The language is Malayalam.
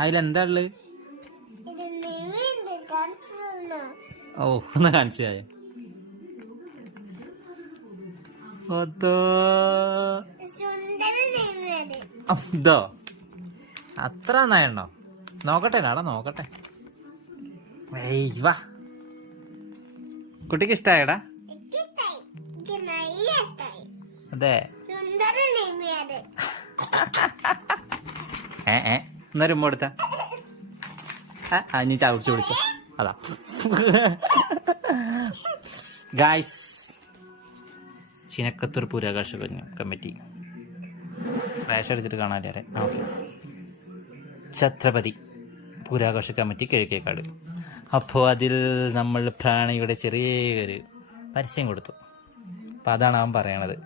അതിലെന്താ ഉള്ളത്? ഓ ഒന്ന് കാണിച്ചായ ഇതോ അത്ര നന്നായിണ്ടോ? നോക്കട്ടെ നാടാ നോക്കട്ടെ. വാ കുട്ടിക്ക് ഇഷ്ടായടാ? അതെ എന്നൊരു ഉമ്മ കൊടുത്ത നീ ചാവിച്ചു വിളിച്ചോ. അതാ ഗായ്സ്, ചിനക്കത്തൂർ പുരാകാശ കമ്മിറ്റി ഫ്ലാഷ് അടിച്ചിട്ട് കാണാല്ലേ. ഓക്കെ, ഛത്രപതി പുരാഘോഷ കമ്മിറ്റി കിഴക്കേക്കാട്. അപ്പോൾ അതിൽ നമ്മൾ പ്രാണിയുടെ ചെറിയൊരു പരസ്യം കൊടുത്തു. അപ്പം അതാണ് അവൻ പറയണത്.